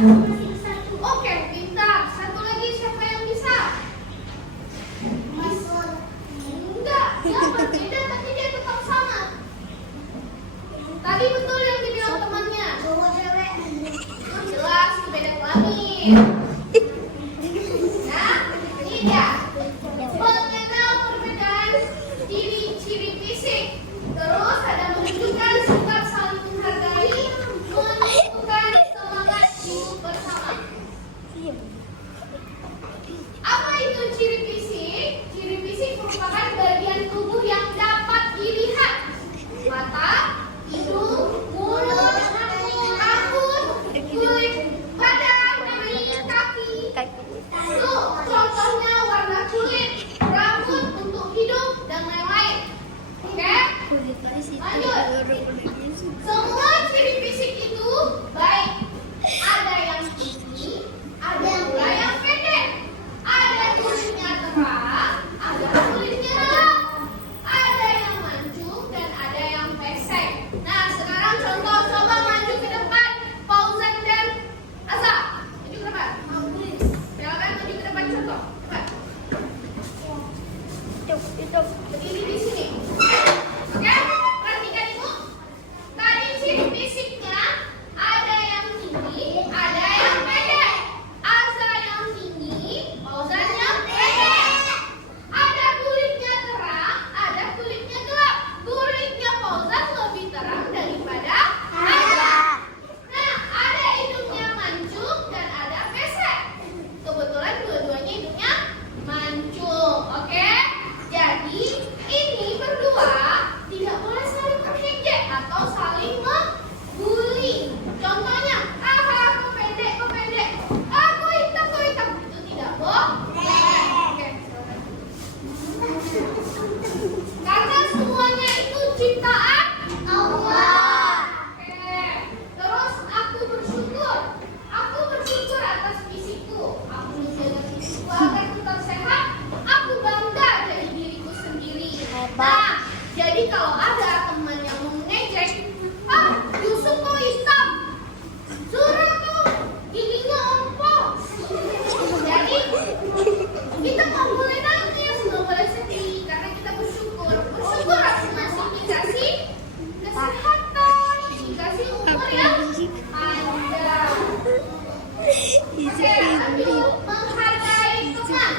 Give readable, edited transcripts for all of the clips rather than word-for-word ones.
Oke, pintar. Satu lagi siapa yang bisa? Enggak, dia berbeda tapi dia tetap sama. Tadi betul yang dibilang temannya. Jelas beda kelamin. Nah, ini dia. Mengenal perbedaan ciri-ciri fisik. Terus ada menunjukkan sikap saling menghargai, menentukan semangat hidup bersama. Apa itu ciri fisik? Ciri fisik merupakan bagian tubuh yang dapat dilihat. Mata, hidung, mulut, rambut, kulit, badan, kaki. Tuh, contohnya warna kulit, rambut, bentuk hidung, dan lain-lain. Oke? Lanjut. Semua ciri fisik itu baik. Ada yang tinggi, ada pula yang pendek. Ada kulitnya terang, ada kulitnya gelap. Ada yang mancung dan ada yang pesek. Nah, sekarang contoh, coba maju ke depan. Fauzan dan Azza. Maju ke depan. Silakan maju ke depan contoh. Cepat. Berdiri di sini. Oke? Perhatikan Ibu. Tadi ciri fisiknya ada yang tinggi, ada yang pendek. Azza yang tinggi, Fauzan yang pendek. Ada kulitnya terang, ada kulitnya gelap. Kulitnya Fauzan lebih terang daripada Azza. Nah, ada hidungnya mancung dan ada pesek. Kebetulan dua-duanya hidungnya mancung, oke? Jadi ini berdua tidak boleh saling terhejek atau saling membuli. Contohnya, kau pendek, kau pendek. Kau hitam, kau hitam. Itu tidak boleh. Oke. Karena semuanya itu ciptaan Allah. Oke. Terus aku bersyukur. Aku bersyukur atas fisikku. Aku menjaga fisikku agar tetap sehat. Aku bangga dari diriku sendiri. Nah, jadi kalau ada teman yang mengejek, Yusuf kok hitam, Zura kok giginya ompong. Jadi kita nggak boleh nangis, nggak boleh sedih, karena kita bersyukur. Bersyukur aku masih dikasih kesehatan, dikasih umur yang panjang. Oke, lanjut menghargai teman.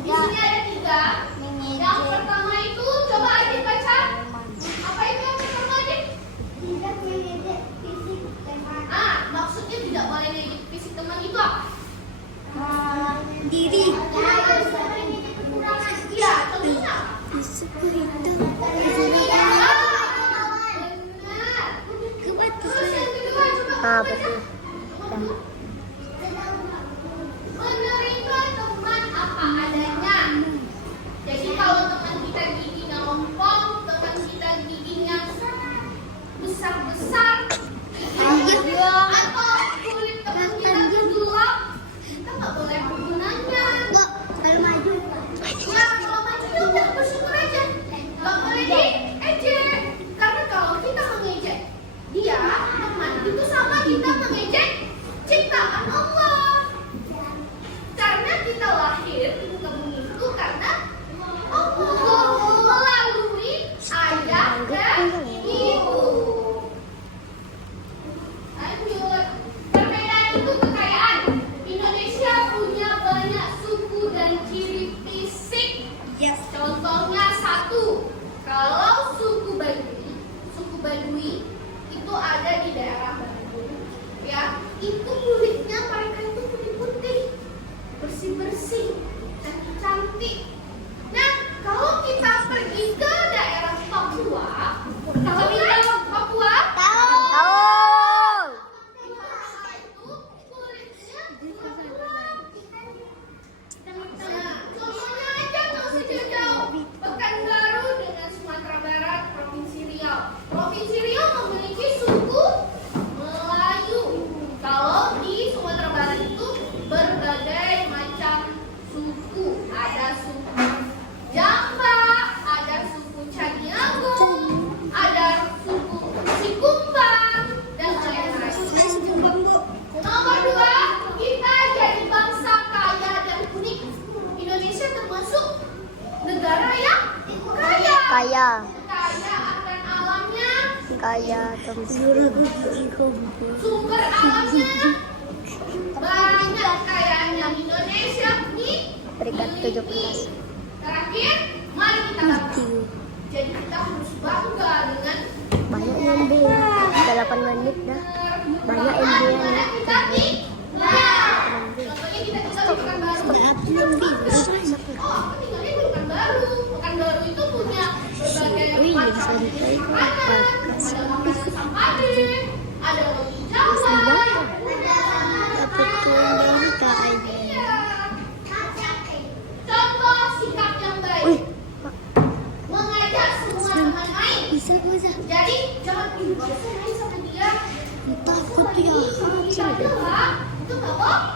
Di sini ada 3. Yang pertama itu coba Adit baca. Apa itu yang pertama Adit? Tidak mengejek fisik teman. Maksudnya tidak boleh ngejek fisik teman itu apa? Diri. Jangan sampai ngejek kekurangan. Iya, contohnya apa? Fisik hitam. Benar. Terus yang kedua coba baca. Menerima teman apa adanya. Jadi kalau teman kita giginya ompong, teman kita giginya besar-besar, atau kulit teman kita gelap, kita nggak boleh menggunanya. Kalau maju. Ya, kalau maju ya udah bersyukur aja. Nggak boleh diejek. Karena kalau kita mengejek dia, teman itu sama kita mengejek ciptaan Allah. Karena kita lahir di muka bumi itu karena Allah melalui ayah dan ibu. Lanjut. Perbedaan itu kekayaan. Indonesia punya banyak suku dan ciri fisik. Contohnya 1. Kalau suku Baduy itu ada di daerah Bandung. Ya, itu kulitnya mereka itu putih-putih, bersih-bersih, cantik-cantik. Nah, kalau kita pergi ke daerah Papua, tahu nggak Papua? Tahu. Itu kulitnya kurang. Nah, contohnya aja nggak usah jauh-jauh. Pekanbaru dengan Sumatera Barat, Provinsi Riau. Provinsi Riau memiliki suku Melayu. Kalau di Sumatera Barat itu berbagai macam suku. Ada suku Kaya. Kaya akan alamnya. Kaya Sumber alamnya banyak kayanya. Indonesia nih. peringkat 17. Terakhir, mari kita bangga. Jadi kita harus bangga dengan Banyak MB. Udah 8 menit dah. Banyak MB mana nya. kita nih. Nah, contohnya kita tinggal di Pekanbaru. Oh, aku tinggalnya di Pekanbaru. Pekanbaru itu punya berbagai macam jenis makanan. Ada makanan Sampade, ada roti Jawa, iya. Contoh sikap yang baik. Mengajak semua teman main. Bisa. Jadi jangan bisa main sama dia. Takut ya. Itu nggak boleh.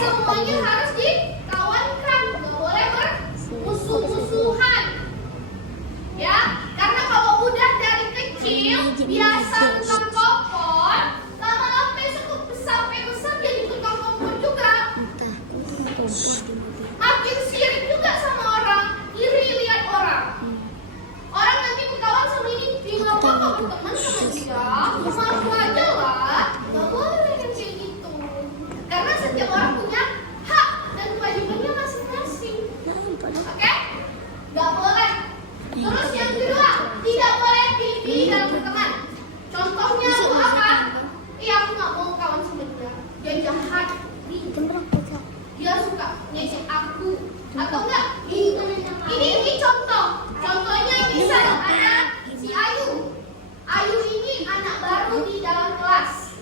Semuanya harus dikawankan, nggak boleh bermusuh-musuhan. Ya, karena kalau udah dari kecil biasa tukang kompor, lama-lama sampai besar jadi tukang kompor juga. Makin sirik juga sama orang, iri lihat orang. Orang nanti berkawan sama ini, tinggal apa berteman sama dia, malu aja lah. Nggak boleh kan kayak gitu. Karena setiap orang punya hak dan kewajibannya masing-masing. Oke? Nggak boleh. Terus yang kedua, tidak boleh pilih-pilih dalam berteman. Contohnya aku apa? Iya, aku nggak mau kawan sama dia. Dia jahat. Dia suka ngecek aku. Atau enggak? Ini contoh. Contohnya misal ada si Ayu. Ayu ini anak baru di dalam kelas.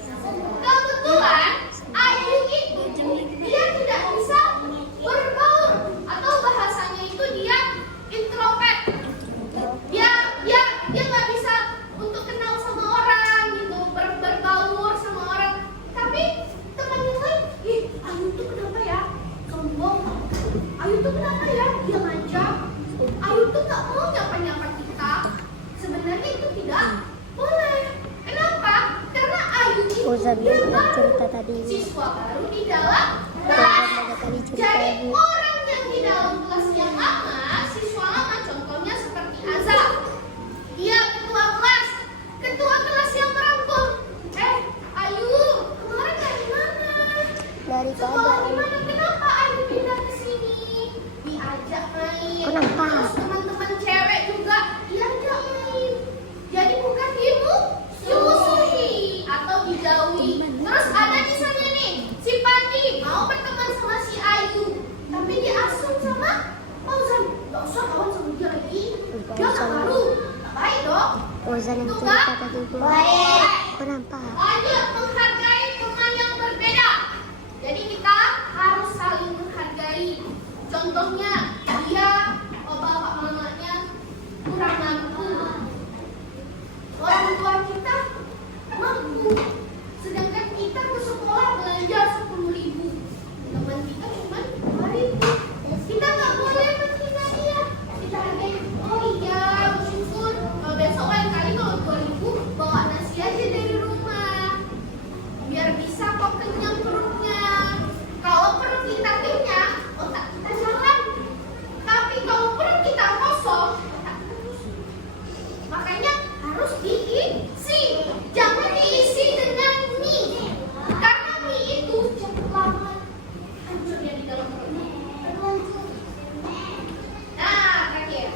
Kebetulan Ayu itu dia tidak bisa berbaur atau bahasanya itu dia introvert. Dia nggak bisa untuk kenal sama orang gitu, berbaur sama orang. Tapi teman yang lain, Ayu tuh kenapa ya? Sombong. Ayu tuh kenapa ya? Dia ngajak. Ayu tuh nggak mau nyapa-nyapa kita. Sebenarnya itu tidak boleh. Kenapa? Karena Ayu itu cerita tadi. siswa baru di dalam kelas. Jadi orang yang di dalam kelas yang lama, siswa lama, contohnya seperti Azza. Dia ketua kelas yang merangkul. Ayu, kemarin dari mana? Sekolah di mana? Kenapa Ayu pindah ke sini? Diajak main. Kenapa? Terus teman-teman cewek juga diajak main. Jadi bukan dimusuhi atau dijauhi. Terus ada misalnya nih, si Pandi mau berteman sama si Ayu, tapi diasuh sama Fauzan. Gak usah kawan sama dia lagi. Dia anak baru. Gak baik dong. Ozan yang Itu cerita kan? tadi. Baik. Kenapa? Lanjut, menghargai teman yang berbeda. Jadi kita harus saling menghargai. Contohnya dia bapak mamanya kurang mampu. Orang tua kita mampu. Sedangkan kita ke sekolah belanja 10.000. Teman kita cuma 2.000. Kita nggak boleh menghina dia. Kita hargai. Oh iya, bersyukur. Besok lain kali kalau 2.000 bawa nasi aja dari rumah. Biar bisa kok kenyang perutnya. Kalau perut kita kenyang, otak kita jalan. Tapi kalau perut kita kosong, otak kita kosong. Makanya harus diisi. Jangan diisi dengan mie. Karena mie itu cepat lama hancurnya di dalam perut. Nah, terakhir.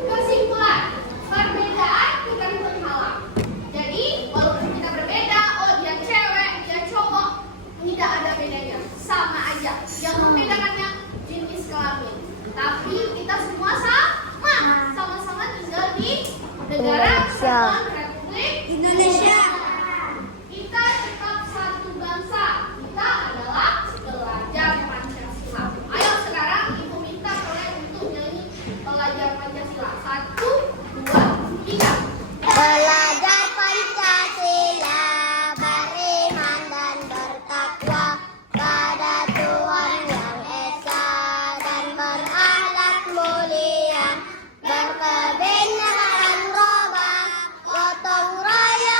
Kesimpulan, perbedaan bukan penghalang. Jadi, walaupun kita berbeda, oh dia cewek, dia cowok, tidak ada bedanya. Sama aja. Yang membedakannya jenis kelamin. Tapi kita semua sama. Sama-sama tinggal di negara Kesatuan Republik Indonesia. Kita tetap satu bangsa. Kita adalah pelajar Pancasila. Ayo sekarang ibu minta kalian untuk nyanyi pelajar Pancasila. 1, 2, 3. Belajar Pancasila, beriman dan bertakwa pada Tuhan Yang Esa dan berakhlak mulia, berkebinekaan roba, gotong royong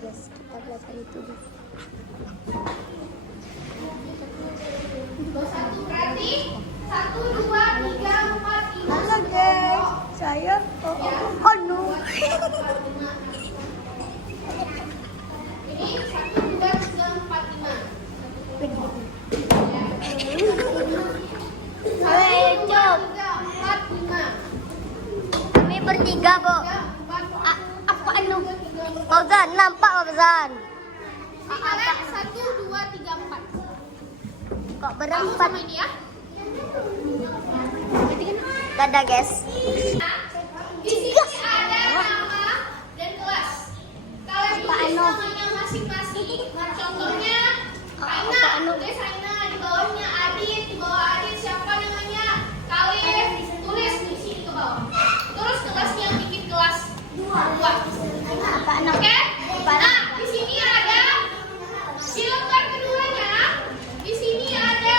guys, kita belajar itu guys. Satu berarti 1, 2, 3, 4, 5. Halo guys, saya no. Ini 1, 2, 3, 4, 5. Ayo, Cok. 4, 5. Kami bertiga, Bo. Apa anu? Fauzan, nampak Fauzan? Kalian 1, 2, 3, 4. Kok Kamu berempat? sama ini ya. Dadah guys. Di sini ada nama dan kelas. Kalian tulis namanya masing-masing. Contohnya Aina, tulis Aina, di bawahnya Adit, di bawah Adit siapa namanya? Kalian tulis di sini ke bawah. Terus kelasnya bikin kelas 2. Apa anu? Oke? Nah, di sini ada di lembar keduanya. Di sini ada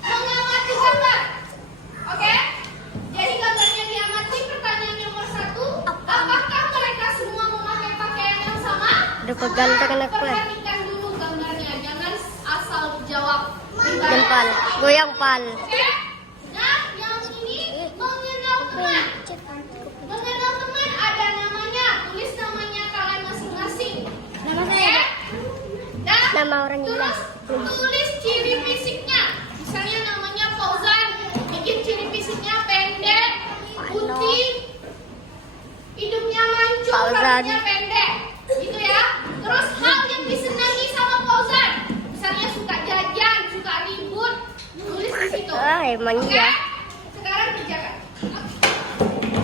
mengamati gambar. Oke? Jadi gambarnya diamati. Pertanyaan nomor 1, apakah mereka semua memakai pakaian yang sama? Udah pegang tangan aku lah. Perhatikan dulu gambarnya, jangan asal jawab. Jempal, goyang pal. Oke? Nah, yang ini mengenal teman. Mengenal teman ada namanya. Tulis namanya kalian masing-masing. Nama Oke? saya. Dan Nama orang gila. tulis ciri fisiknya. Misalnya namanya Fauzan. Bikin ciri fisiknya pendek, putih, hidungnya mancung, Fauzan. rambutnya pendek. Gitu ya. Terus hal yang disenangi sama Fauzan. Misalnya suka jajan, suka ribut. Tulis di situ. Emang Oke? iya. Sekarang kerjakan.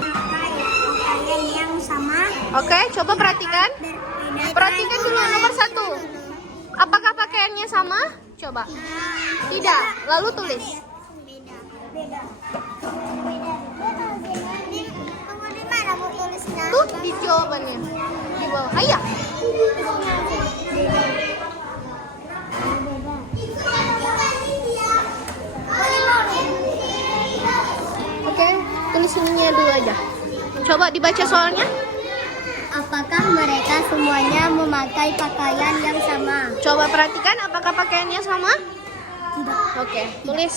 Pakaian yang sama. Oke, coba perhatikan. Perhatikan dulu nomor 1. Apakah pakaiannya sama? Coba. Tidak. Lalu tulis. Beda. Tunggu di mana mau tulisnya? Tuh di jawabannya. Di bawah. Ayo. Oke, tulis ininya dulu aja. Coba dibaca soalnya. Apakah mereka semuanya memakai pakaian yang sama? Coba perhatikan apakah pakaiannya sama? Tidak. Oke, tulis.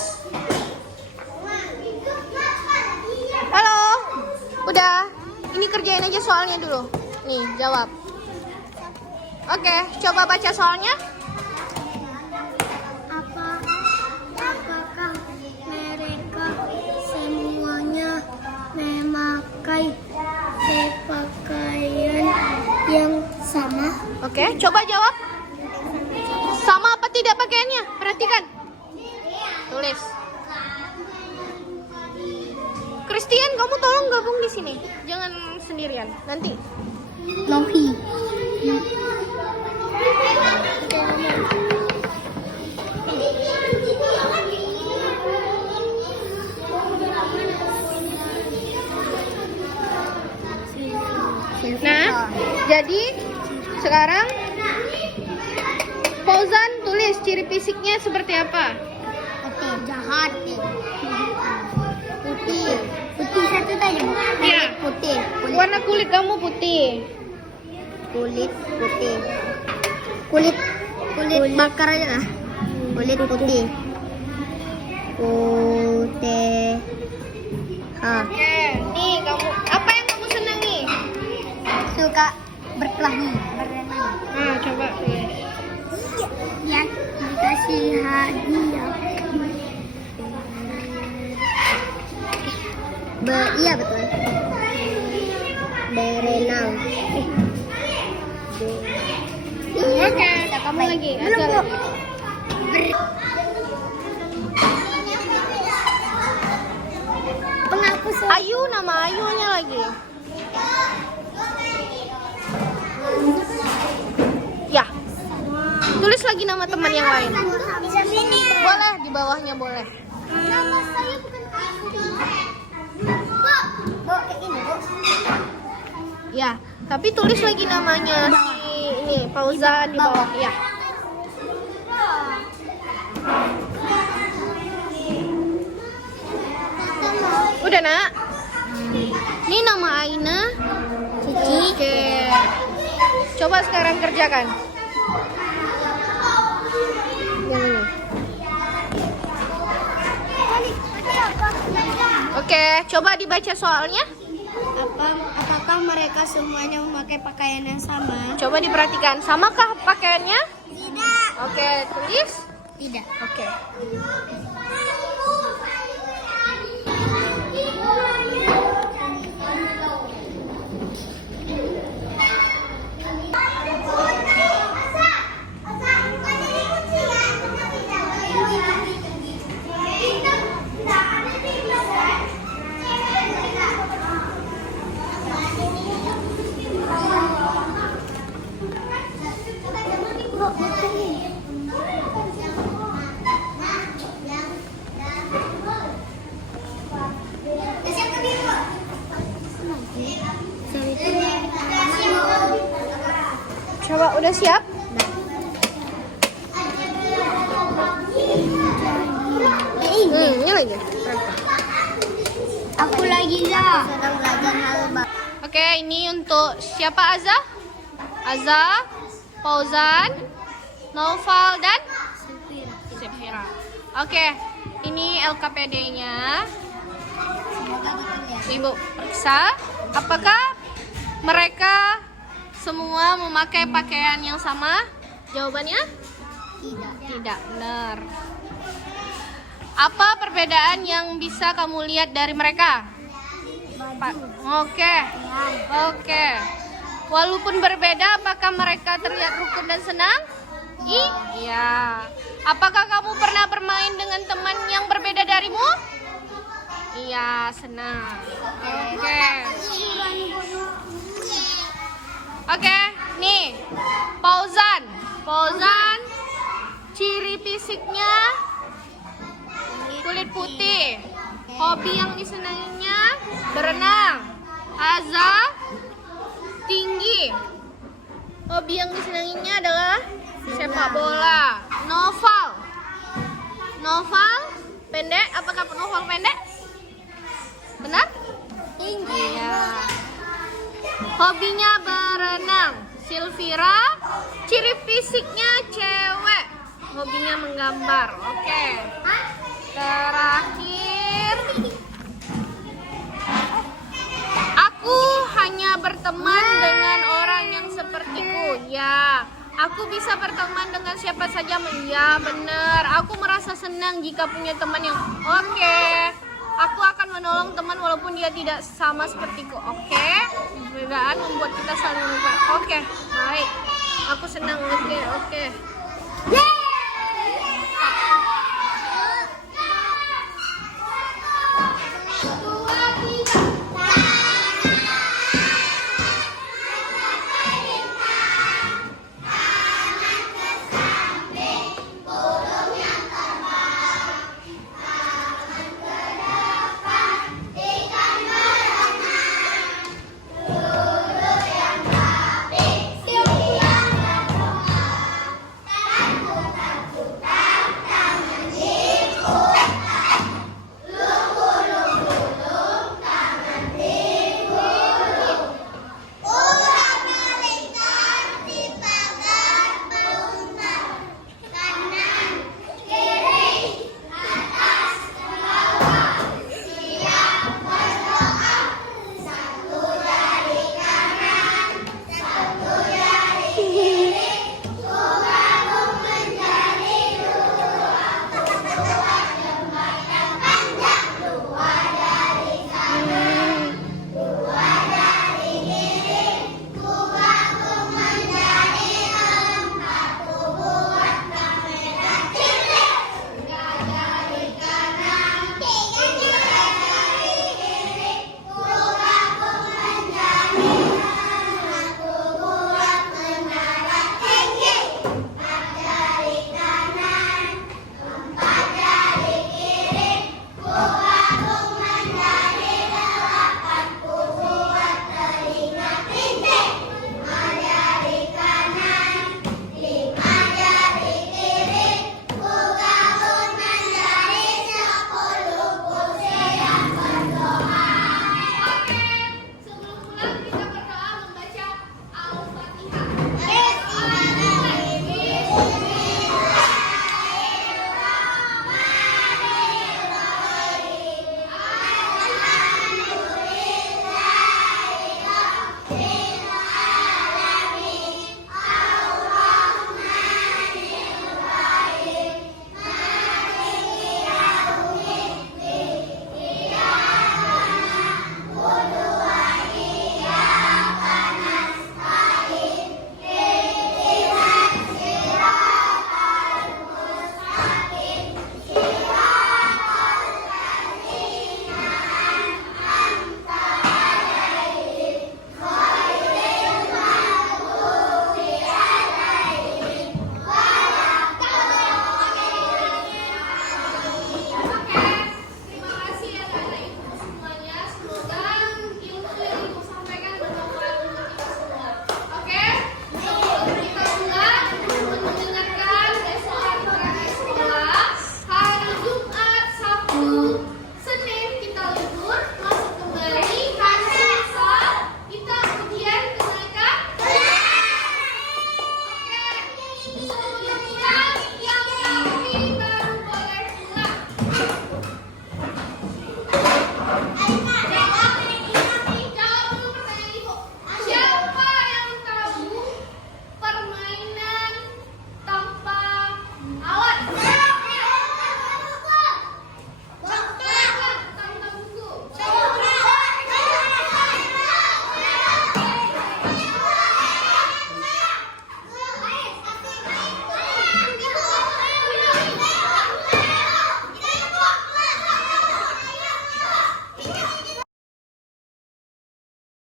Halo. Udah. Ini kerjain aja soalnya dulu. Nih, jawab. Oke, coba baca soalnya. Apakah mereka semuanya memakai pakaian yang sama? Oke, coba jawab. Sama apa tidak pakaiannya? Perhatikan. Tulis. Christian, kamu tolong gabung di sini. Jangan sendirian. Nanti. Lohi. Nah, jadi sekarang Fauzan tulis ciri fisiknya seperti apa? Oke, jahat. Putih. Putih satu tadi, Bu. Iya. Putih. Warna kulit kamu putih. Kulit putih. Kulit bakar aja lah. Kulit putih. Putih. Oke, nih kamu apa yang kamu senangi? Suka berkelahi, berenang. Nah, coba tulis. Iya. Dikasih hadiah. Iya betul. Berenang. Oke, kamu lagi. Belum, Bu. Penghapus. Ayu, nama Ayunya lagi. Ya. Tulis lagi nama teman yang lain. Bisa sini. Boleh, di bawahnya boleh. Nama saya bukan Bu, ini, Bu. Ya, tapi tulis lagi namanya si ini Fauzan di bawah. Ya. Udah, Nak. Ini nama Aina. Oke. Coba sekarang kerjakan. Yang ini. Oke, coba dibaca soalnya. Apakah mereka semuanya memakai pakaian yang sama? Coba diperhatikan, samakah pakaiannya? Tidak. Oke, tulis. Tidak. Oke. Coba udah siap? Ini lagi. Aku lagi lah. Sedang belajar hal baru. Oke, ini untuk siapa Azza? Azza, Fauzan, Naufal dan Sefira. Oke, ini LKPD-nya. Ibu periksa, apakah mereka semua memakai pakaian yang sama? Jawabannya? Tidak benar. Apa perbedaan yang bisa kamu lihat dari mereka? Oke. Walaupun berbeda, apakah mereka terlihat rukun dan senang? Iya. Apakah kamu pernah bermain dengan teman yang berbeda darimu? Iya, senang. Oke, nih. Fauzan, ciri fisiknya kulit putih. Hobi yang disenanginya berenang. Azza tinggi. Hobi yang disenanginya adalah sepak bola. Noval pendek. Apakah Noval pendek? Benar? Tinggi. Ya. Hobinya berenang. Silvira, ciri fisiknya cewek. Hobinya menggambar. Oke. Terakhir, aku hanya berteman dengan orang yang sepertiku. Ya, aku bisa berteman dengan siapa saja. Ya, benar. Aku merasa senang jika punya teman yang oke. Aku akan menolong teman walaupun dia tidak sama sepertiku. Oke. Perbedaan membuat kita saling membuat. Oke, baik. Aku senang. Oke.